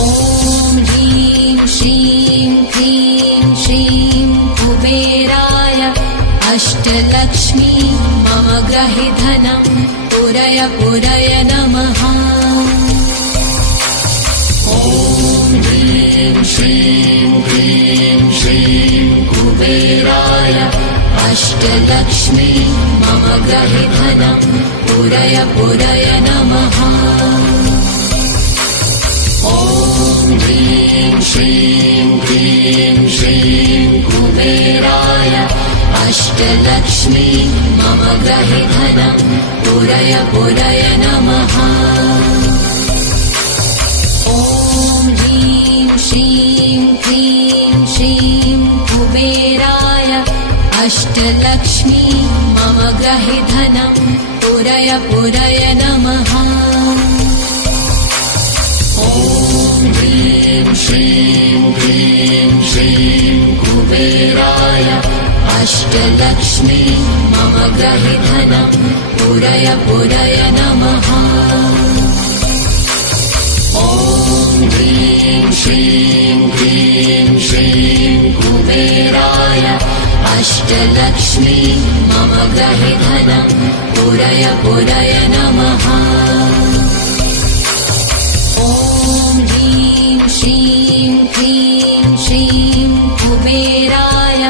ॐ ह्रीं श्रीं क्लीं श्रीं कुबेराय अष्टलक्ष्मी मम गृहे धनं पुरय पुरय नमः। ॐ ह्रीं श्रीं क्लीं श्रीं कुबेराय अष्टलक्ष्मी मम गृहे धनं पुरय पुरय नमः। ॐ ह्रीं श्रीं क्लीं श्रीं कुबेराय अष्टलक्ष्मी मम गृहे धनं पुरय पुरय नमः। ॐ ह्रीं श्रीं क्लीं श्रीं कुबेराय अष्टलक्ष्मी मम गृहे धनं पुरय पुरय नमः। ॐ ह्रीं श्रीं क्लीं श्रीं कुबेराय अष्टलक्ष्मी मम गृहे धनं पुरय पुरय नमः। ॐ ह्रीं श्रीं क्लीं श्रीं कुबेराय अष्टलक्ष्मी मम गृहे धनं पुरय पुरय नमः। ॐ ह्रीं श्रीं क्लीं श्रीं कुबेराय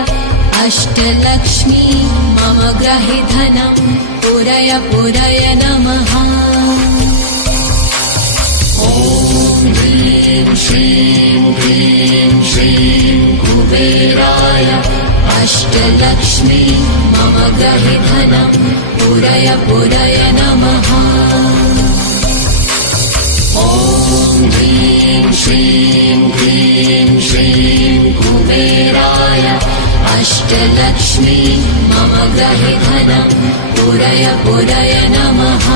अष्टलक्ष्मी मम गृहे धनं पुरय पुरय नमः। ॐ ह्रीं श्रीं क्लीं श्रीं कुबेराय अष्टलक्ष्मी मम गृहे धनं पुरय पुरय नमः। ॐ ह्रीं श्रीं क्लीं श्रीं कुबेराय अष्टलक्ष्मी मम गृहे धनं पुरय पुरय नमः।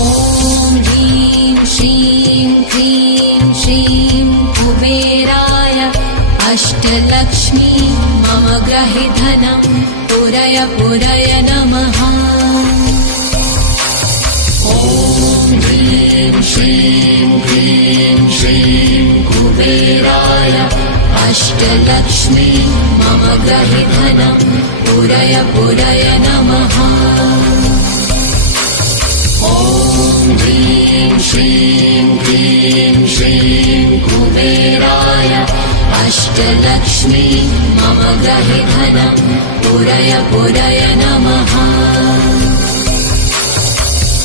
ॐ ह्रीं श्रीं क्लीं श्रीं कुबेराय अष्टलक्ष्मी मम गृहे धनं पुरय पुरय नमः। ॐ ह्रीं श्रीं क्लीं श्रीं कुबेराय अष्टलक्ष्मी मम गृहे धनं पुरय पुरय नमः। ॐ ह्रीं श्रीं क्लीं श्रीं कुबेराय अष्टलक्ष्मी मम गृहे धनं पुरय पुरय नमः।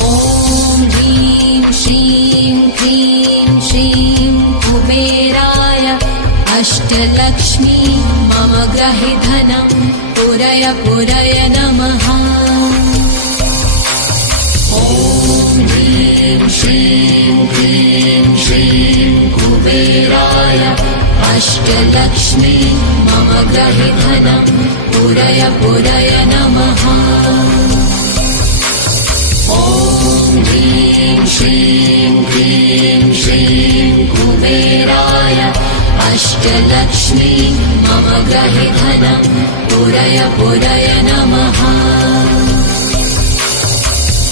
ॐ ह्रीं श्रीं क्लीं श्रीं कुबेराय अष्टलक्ष्मी मम गृहे धनं पुरय पुरय नमः। ॐ ह्रीं श्रीं क्लीं श्रीं कुबेराय अष्टलक्ष्मी मम गृहे धनं पुरय पुरय नमः। ॐ ह्रीं श्रीं क्लीं श्रीं कुबेराय अष्टलक्ष्मी मम गृहे धनं पुरय पुरय नमः।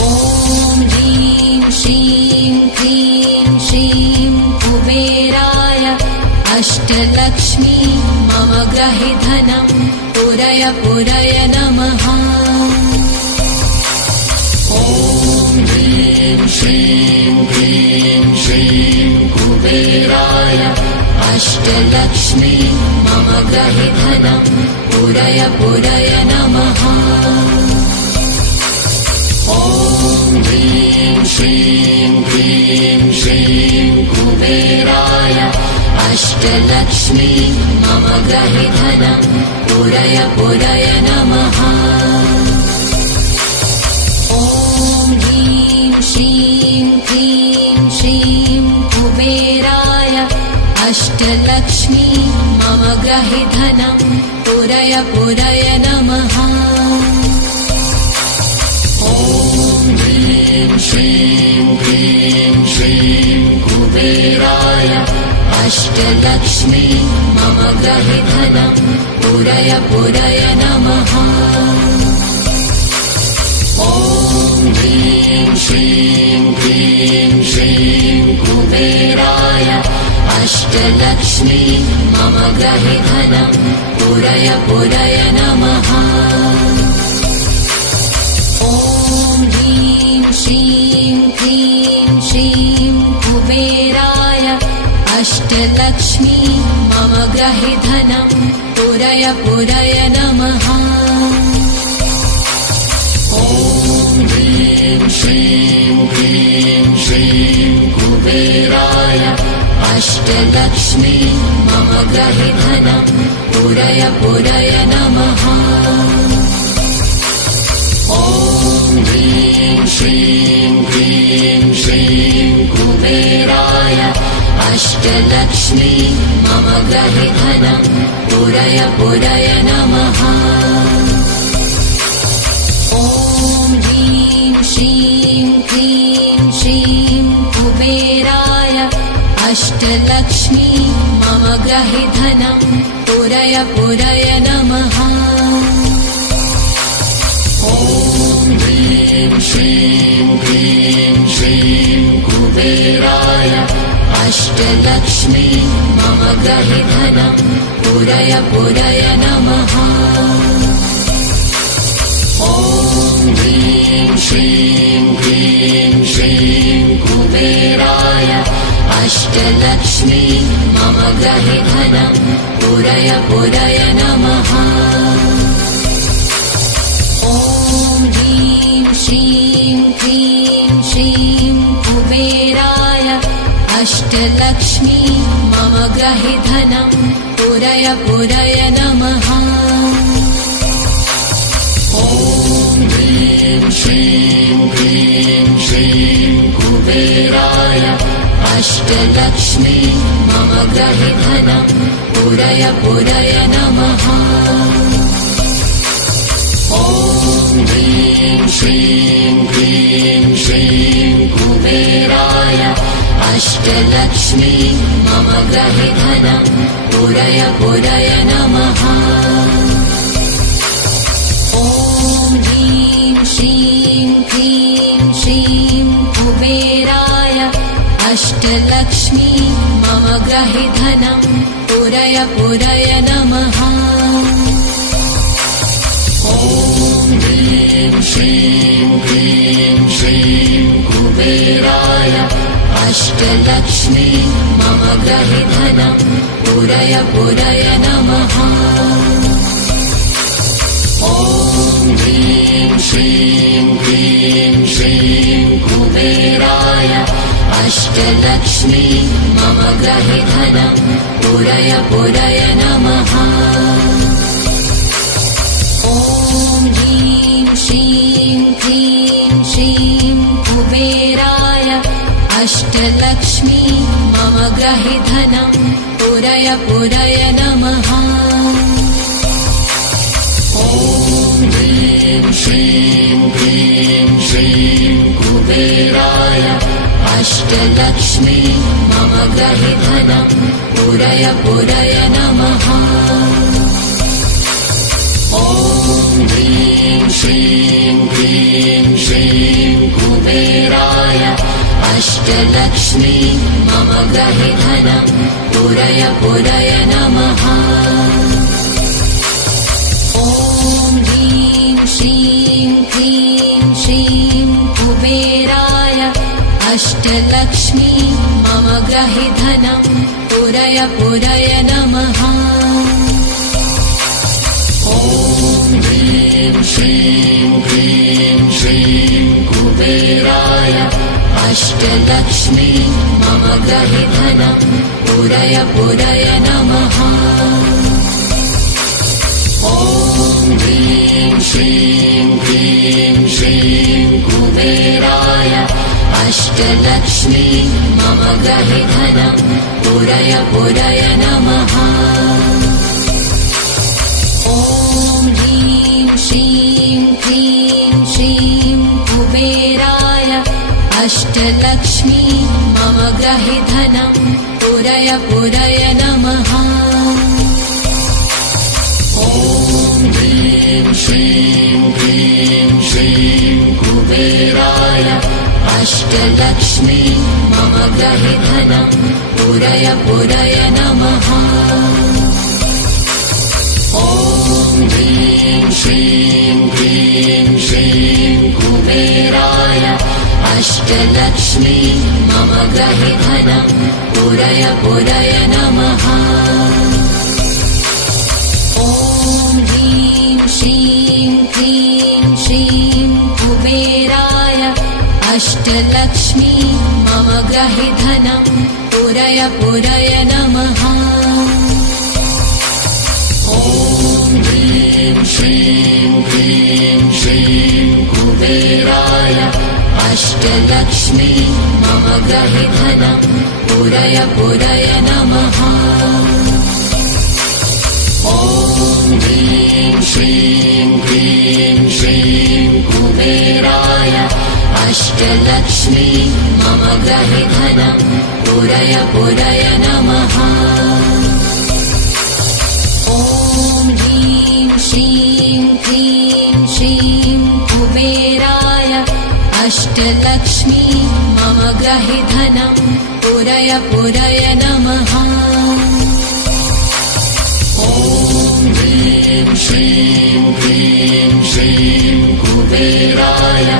ॐ ह्रीं श्रीं क्लीं श्रीं कुबेराय अष्टलक्ष्मी मम गृहे धनं पुरय पुरय नमः। ॐ ह्रीं श्रीं क्लीं श्रीं कुबेराय अष्टलक्ष्मी मम गृहे धनं पुरय पुरय नमः। ॐ ह्रीं श्रीं क्लीं श्रीं कुबेराय अष्टलक्ष्मी मम गृहे धनं पुरय पुरय नमः। ॐ ह्रीं श्रीं क्लीं श्रीं कुबेराय अष्टलक्ष्मी मम गृहे धनं पुरय पुरय नमः। ॐ ह्रीं श्रीं क्लीं श्रीं कुबेराय अष्टलक्ष्मी मम गृहे धनं पुरय पुरय नमः। ॐ ह्रीं श्रीं क्लीं श्रीं कुबेराय अष्टलक्ष्मी मम गृहे धनं पूरय पूरय नमः। ॐ ह्रीं श्रीं क्लीं श्रीं कुबेराय अष्टलक्ष्मी मम गृहे धनं पूरय पूरय नमः। ॐ ह्रीं श्रीं क्लीं श्रीं कुबेराय अष्टलक्ष्मी मम गृहे धनं पूरय पूरय नमः। ॐ ह्रीं श्रीं क्लीं श्रीं कुबेराय अष्टलक्ष्मी मम गृहे धनं पूरय पूरय नमः। ॐ ह्रीं श्रीं क्लीं श्रीं कुबेराय अष्टलक्ष्मी मम गृहे धनं पूरय पूरय नमः। ॐ ह्रीं श्रीं क्लीं श्रीं कुबेराय अष्टलक्ष्मी मम गृहे धनं पूरय पूरय नमः। ॐ ह्रीं श्रीं क्लीं श्रीं कुबेराय अष्टलक्ष्मी मम गृहे धनं पूरय पूरय नमः। ॐ ह्रीं श्रीं क्लीं श्रीं कुबेराय अष्टलक्ष्मी मम गृहे धनं पूरय पूरय नमः। ॐ ह्रीं श्रीं क्लीं श्रीं कुबेराय अष्टलक्ष्मी मम गृहे धनं पूरय पूरय नमः। ॐ ह्रीं श्रीं क्लीं श्रीं कुबेराय अष्टलक्ष्मी मम गृहे धनं पूरय पूरय नमः। ॐ ह्रीं श्रीं क्लीं श्रीं कुबेराय अष्टलक्ष्मी मम गृहे धनं पूरय पूरय नमः। ॐ ह्रीं श्रीं क्लीं श्रीं कुबेराय अष्टलक्ष्मी मम गृहे धनं पूरय पूरय नमः। ॐ ह्रीं श्रीं क्लीं श्रीं कुबेराय अष्टलक्ष्मी मम गृहे धनं पूरय पूरय नमः। ॐ ह्रीं श्रीं क्लीं श्रीं कुबेराय अष्टलक्ष्मी मम गृहे धनं पूरय पूरय नमः। ॐ ह्रीं श्रीं क्लीं श्रीं कुबेराय अष्टलक्ष्मी मम गृहे धनं पूरय पूरय नमः। ॐ ह्रीं श्रीं क्लीं श्रीं कुबेराय अष्टलक्ष्मी मम गृहे धनं पूरय पूरय नमः। ॐ ह्रीं श्रीं क्लीं श्रीं कुबेराय अष्टलक्ष्मी मम गृहे धनं पूरय पूरय नमः। ॐ ह्रीं श्रीं क्लीं श्रीं कुबेराय अष्टलक्ष्मी मम गृहे धनं पूरय पूरय नमः। ॐ ह्रीं श्रीं क्लीं श्रीं कुबेराय अष्टलक्ष्मी मम गृहे धनं पूरय पूरय नमः। ॐ ह्रीं श्रीं क्लीं श्रीं कुबेराय अष्टलक्ष्मी मम गृहे धनं पूरय पूरय नमः। ॐ ह्रीं श्रीं क्लीं श्रीं कुबेराय अष्टलक्ष्मी मम गृहे धनं पूरय पूरय नमः। ॐ ह्रीं श्रीं क्लीं श्रीं कुबेराय अष्टलक्ष्मी मम गृहे धनं पूरय पूरय नमः। ॐ ह्रीं श्रीं क्लीं श्रीं कुबेराय अष्टलक्ष्मी मम गृहे धनं पूरय पूरय नमः। ॐ ह्रीं श्रीं क्लीं श्रीं कुबेराय अष्टलक्ष्मी मम गृहे धनं पूरय पूरय नमः। ॐ ह्रीं श्रीं क्लीं श्रीं कुबेराय अष्टलक्ष्मी मम गृहे धनं पूरय पूरय नमः। ॐ ह्रीं श्रीं क्लीं श्रीं कुबेराय अष्टलक्ष्मी मम गृहे धनं पूरय पूरय नमः। ॐ ह्रीं श्रीं क्लीं श्रीं कुबेराय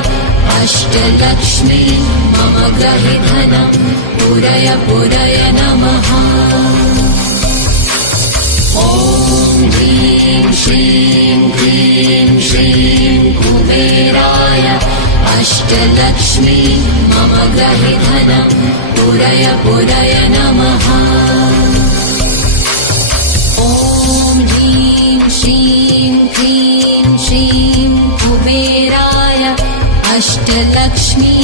अष्टलक्ष्मी मम गृहे धनं पूरय पूरय नमः। ॐ ह्रीं श्रीं क्लीं श्रीं कुबेराय अष्टलक्ष्मी मम गृहे धनं पूरय पूरय नमः। ॐ ह्रीं श्रीं क्लीं श्रीं कुबेराय अष्टलक्ष्मी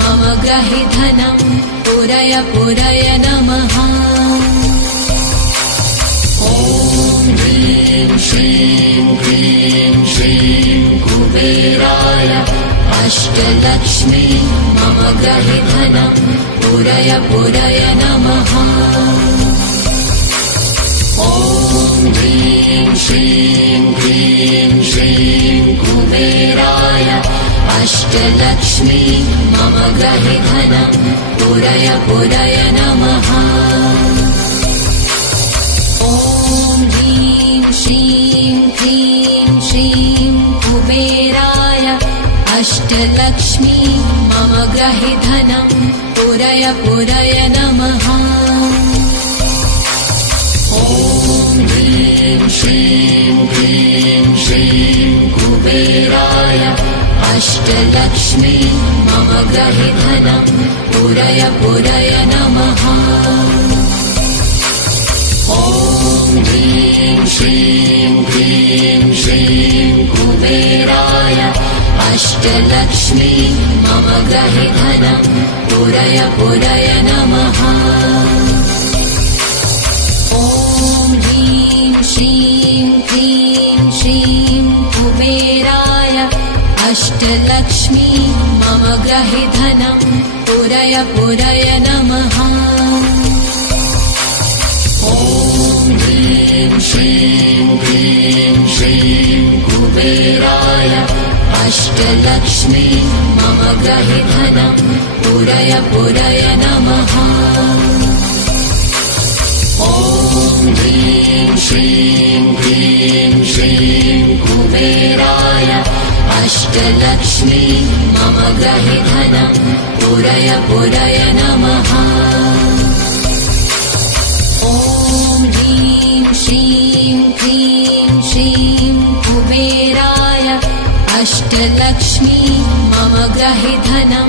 मम गृहे धनं पूरय पूरय नमः। ॐ ह्रीं श्रीं क्लीं श्रीं कुबेराय अष्टलक्ष्मी मम गृहे धनं पूरय पूरय नमः। ॐ ह्रीं श्रीं क्लीं श्रीं कुबेराय अष्टलक्ष्मी मम गृहे धनं पूरय पूरय नमः। ॐ ह्रीं श्रीं क्लीं श्रीं कुबेराय अष्टलक्ष्मी मम गृहे धनं पूरय पूरय नमः। ॐ ह्रीं श्रीं क्लीं श्रीं कुबेराय अष्टलक्ष्मी मम गृहे धनं पूरय पूरय नमः। ॐ ह्रीं श्रीं क्लीं श्रीं कुबेराय अष्टलक्ष्मी मम गृहे धनं पूरय पूरय नमः। ॐ ह्रीं श्रीं क्लीं श्रीं कुबेराय अष्टलक्ष्मी मम गृहे धनं पूरय पूरय नमः। ॐ ह्रीं श्रीं क्लीं श्रीं कुबेराय अष्टलक्ष्मी मम गृहे धनं पूरय पूरय नमः। ॐ ह्रीं श्रीं क्लीं श्रीं कुबेराय अष्टलक्ष्मी मम गृहे धनं पूरय पूरय नमः। ॐ ह्रीं श्रीं क्लीं श्रीं कुबेराय अष्टलक्ष्मी मम गृहे धनं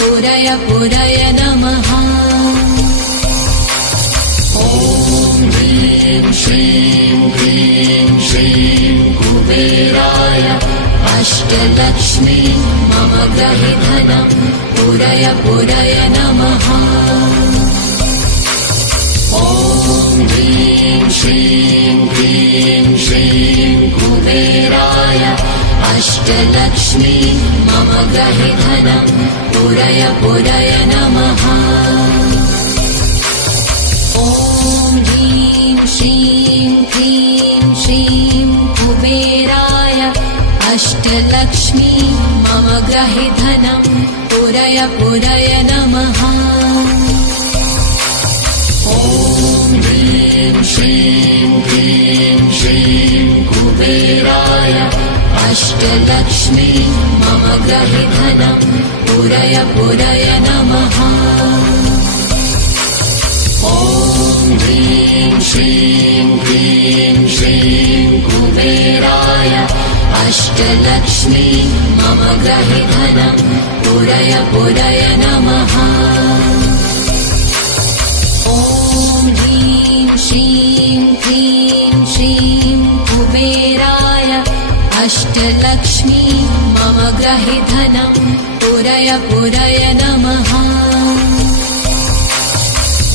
पूरय पूरय नमः। ॐ ह्रीं श्रीं क्लीं श्रीं कुबेराय अष्टलक्ष्मी मम गृहे धनं पूरय पूरय नमः। ॐ ह्रीं श्रीं क्लीं श्रीं कुबेराय अष्टलक्ष्मी मम गृहे धनं पूरय पूरय नमः। ॐ ह्रीं श्रीं क्लीं श्रीं कुबेराय अष्टलक्ष्मी मम गृहे धनं पूरय पुरय पुरय नमः। ॐ ह्रीं श्रीं क्लीं श्रीं कुबेराय अष्टलक्ष्मी मम गृहे धनं पुरय पुरय नमः। ॐ ह्रीं श्रीं क्लीं श्रीं कुबेराय अष्टलक्ष्मी मम गृहे धनं पुरय पुरय नमः। ॐ ह्रीं श्रीं क्लीं श्रीं कुबेराय अष्टलक्ष्मी मम गृहे धनं पुरय पुरय नमः।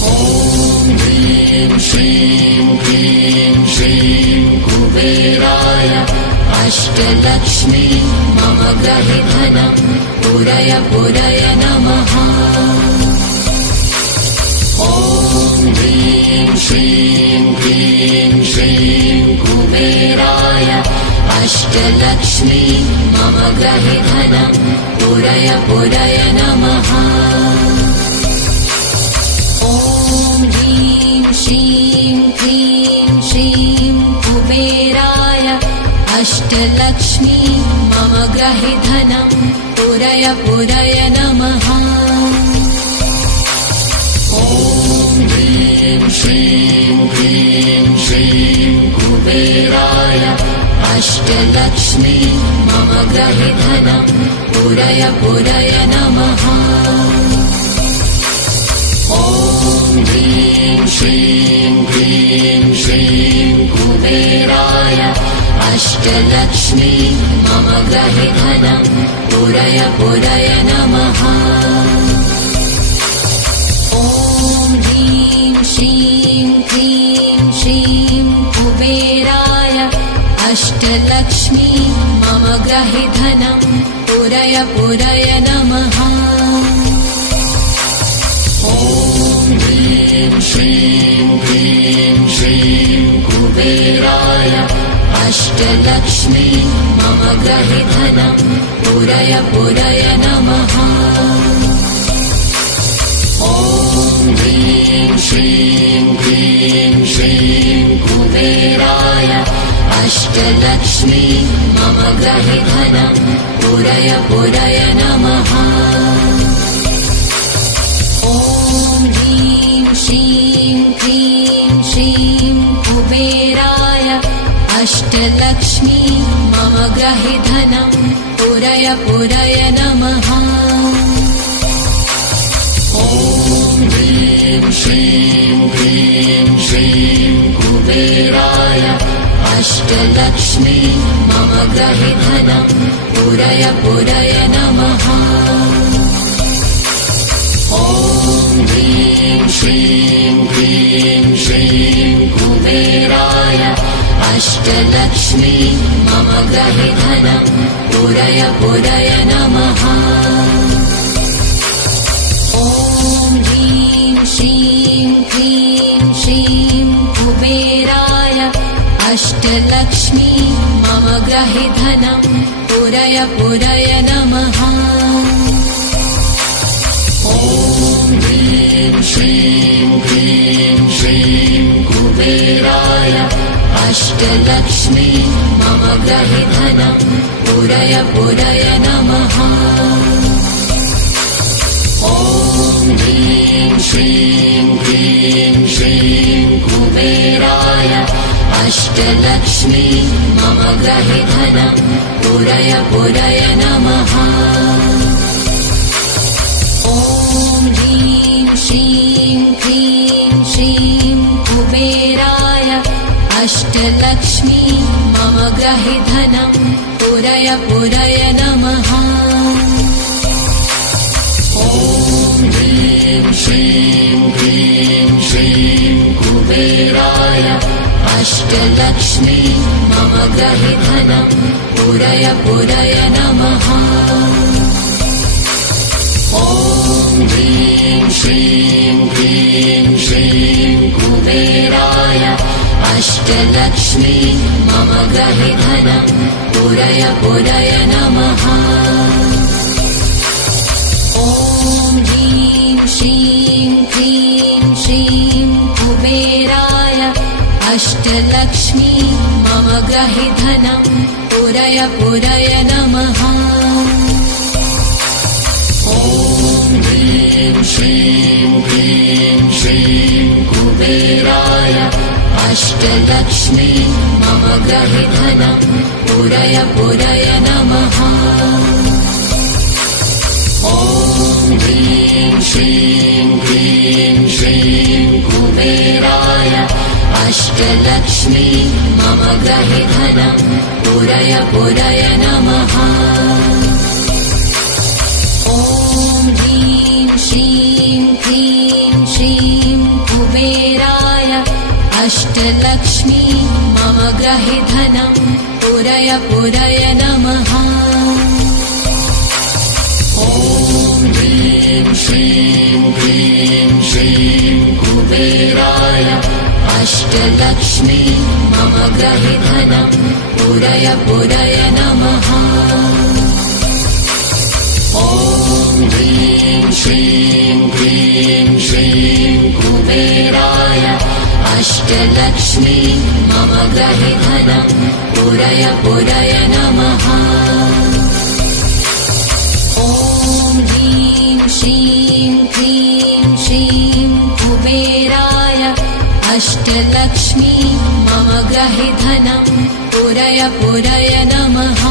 ॐ ह्रीं श्रीं क्लीं श्रीं कुबेराय अष्टलक्ष्मी मम गृहे धनं पुरय पुरय नमः। ॐ ह्रीं श्रीं क्लीं श्रीं कुबेराय अष्टलक्ष्मी मम गृहे धनं पुरय पुरय नमः। ॐ ह्रीं श्रीं क्लीं श्रीं कुबेराय अष्टलक्ष्मी मम गृहे धनं पुरय पुरय नमः। ॐ ह्रीं श्रीं क्लीं श्रीं कुबेराय अष्टलक्ष्मी मम गृहे धनं पुरय पुरय नमः। ॐ ह्रीं श्रीं क्लीं श्रीं कुबेराय अष्टलक्ष्मी मम गृहे धनं पुरय पुरय नमः। ॐ ह्रीं श्रीं क्लीं श्रीं कुबेराय अष्टलक्ष्मी मम गृहे धनं पुरय पुरय नमः। ॐ ह्रीं श्रीं क्लीं श्रीं कुबेराय अष्टलक्ष्मी मम गृहे धनं पुरय पुरय नमः। ॐ ह्रीं श्रीं क्लीं श्रीं कुबेराय अष्टलक्ष्मी मम गृहे धनं पुरय पुरय नमः। ॐ ह्रीं श्रीं क्लीं श्रीं कुबेराय अष्टलक्ष्मी मम गृहे धनं पुरय पुरय नमः। ॐ ह्रीं श्रीं क्लीं श्रीं कुबेराय अष्टलक्ष्मी मम गृहे धनं पुरय पुरय नमः। ॐ ह्रीं श्रीं क्लीं श्रीं कुबेराय अष्टलक्ष्मी मम गृहे धनं पुरय पुरय नमः। ॐ ह्रीं श्रीं क्लीं श्रीं कुबेराय अष्टलक्ष्मी मम गृहे धनं पुरय पुरय नमः। ॐ ह्रीं श्रीं क्लीं श्रीं कुबेराय अष्टलक्ष्मी मम गृहे धनं पुरय पुरय नमः। ॐ ह्रीं श्रीं क्लीं श्रीं कुबेराय अष्टलक्ष्मी मम गृहे धनं पुरय पुरय नमः। ॐ ह्रीं श्रीं क्लीं श्रीं कुबेराय अष्टलक्ष्मी मम गृहे धनं पुरय पुरय नमः। ॐ ह्रीं श्रीं क्लीं श्रीं कुबेराय अष्टलक्ष्मी मम गृहे धनं पुरय पुरय नमः। ॐ ह्रीं श्रीं क्लीं श्रीं कुबेराय अष्टलक्ष्मी मम गृहे धनं पुरय पुरय नमः। ॐ अष्टलक्ष्मी मम गृहे धनं पूरय पूरय नमः। ॐ ह्रीं श्रीं क्लीं श्रीं कुबेराय अष्टलक्ष्मी मम गृहे धनं पूरय पूरय नमः। ॐ ह्रीं श्रीं क्लीं श्रीं कुबेराय अष्टलक्ष्मी मम गृहे धनं पूरय पूरय नमः। ॐ ह्रीं श्रीं क्लीं श्रीं कुबेराय अष्टलक्ष्मी मम गृहे धनं पूरय पूरय नमः। ॐ ह्रीं श्रीं क्लीं श्रीं कुबेराय अष्टलक्ष्मी मम गृहे धनं पूरय पूरय नमः। ॐ ह्रीं श्रीं क्लीं श्रीं कुबेराय अष्टलक्ष्मी मम गृहे धनं पूरय पूरय नमः। ॐ ह्रीं श्रीं क्लीं श्रीं कुबेराय अष्टलक्ष्मी मम गृहे धनं पूरय पूरय नमः।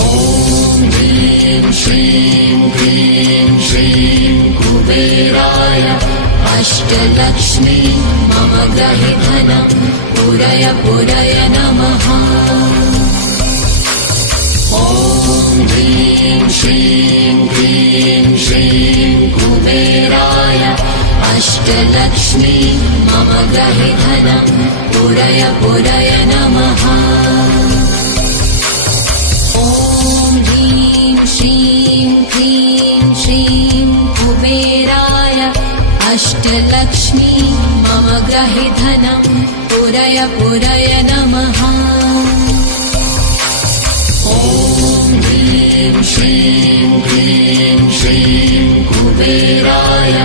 ॐ ह्रीं श्रीं क्लीं श्रीं कुबेराय अष्टलक्ष्मी मम गृहे धनं पूरय पूरय नमः। ॐ ह्रीं श्रीं क्लीं श्रीं कुबेराय अष्टलक्ष्मी मम गृहे धनं पूरय पूरय नमः। ॐ ह्रीं श्रीं क्लीं श्रीं कुबेराय अष्टलक्ष्मी मम गृहे धनं पूरय पूरय नमः। ॐ ह्रीं श्रीं क्लीं श्रीं कुबेराय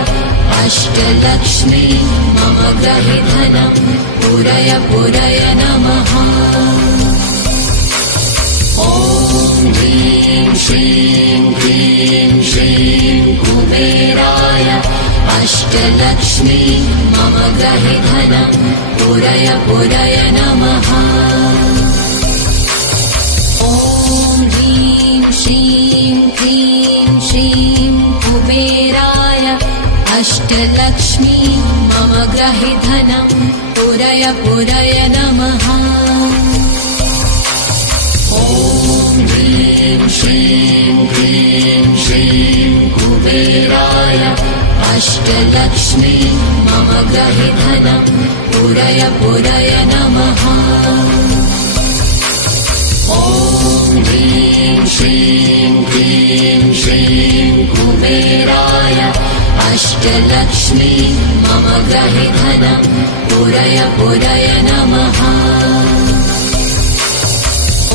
अष्टलक्ष्मी मम गृहे धनं पूरय पूरय नमः। ॐ ह्रीं श्रीं क्लीं श्रीं कुबेराय अष्टलक्ष्मी मम गृहे धनं पूरय पूरय नमः। ॐ ह्रीं श्रीं क्लीं श्रीं कुबेराय अष्टलक्ष्मी मम गृहे धनं पूरय पूरय नमः। ॐ ह्रीं श्रीं क्लीं श्रीं कुबेराय अष्टलक्ष्मी मम गृहे धनं पूरय पूरय नमः। ॐ ह्रीं श्रीं क्लीं श्रीं कुबेराय अष्टलक्ष्मी मम गृहे धनं पूरय पूरय नमः।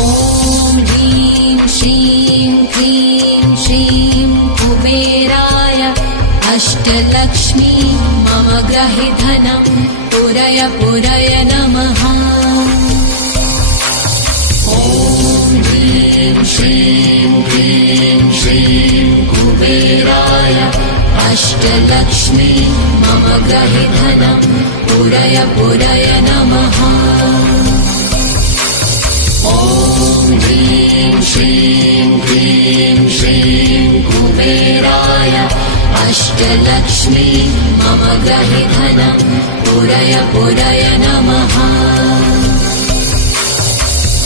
ॐ ह्रीं श्रीं क्लीं श्रीं कुबेराय अष्टलक्ष्मी मम गृहे धनं पूरय पूरय नमः। ॐ ह्रीं श्रीं क्लीं श्रीं कुबेराय अष्टलक्ष्मी मम गृहे धनं पूरय पूरय नमः। ॐ ह्रीं श्रीं क्लीं श्रीं कुबेराय अष्टलक्ष्मी मम गृहे धनं पूरय पूरय नमः।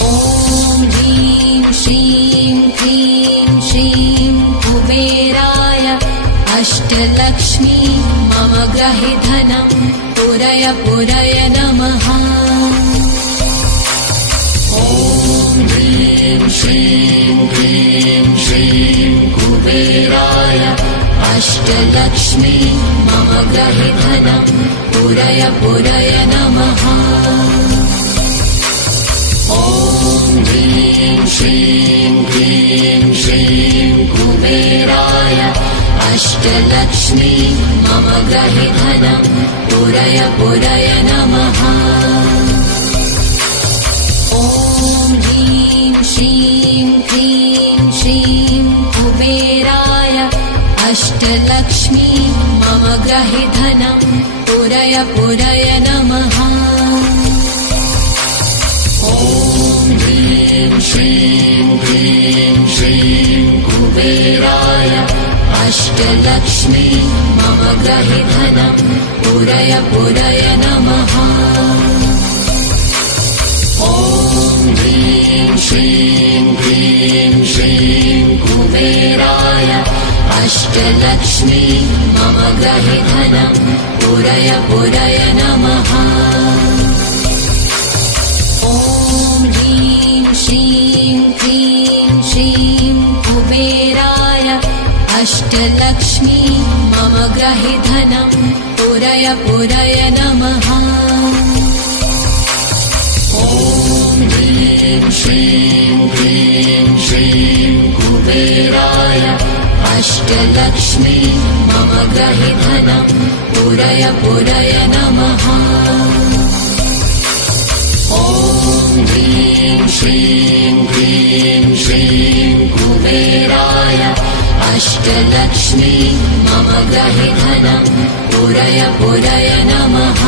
ॐ ह्रीं श्रीं क्लीं श्रीं कुबेराय अष्टलक्ष्मी मम गृहे धनं पूरय पूरय नमः। ॐ ह्रीं श्रीं क्लीं श्रीं कुबेराय अष्टलक्ष्मी मम गृहे धनं पूरय पूरय नमः। ॐ ह्रीं श्रीं क्लीं श्रीं कुबेराय अष्टलक्ष्मी मम गृहे धनं पुरय पुरय नमः। ॐ ह्रीं श्रीं क्रीं श्रीं कुबेराय अष्टलक्ष्मी मम गृहे धनं पुरय पुरय नमः। ॐ ह्रीं श्रीं क्रीं श्रीं कुबेराय अष्टलक्ष्मी मम गृहे धनं पुरय पुरय नमः। ॐ ह्रीं श्रीं क्रीं श्रीं कुबेराय अष्टलक्ष्मी मम गृहे धनं पुरय पुरय नमः। ॐ ह्रीं श्रीं क्रीं श्रीं कुबेराय अष्टलक्ष्मी मम गृहे धनं पुरय पुरय नमः। ॐ ह्रीं श्रीं क्रीं श्रीं कुबेराय अष्टलक्ष्मी मम गृहे धनं पुरय पुरय नमः। ॐ ह्रीं श्रीं क्रीं श्रीं कुबेराय अष्टलक्ष्मी मम गृहे धनं पुरय पुरय नमः।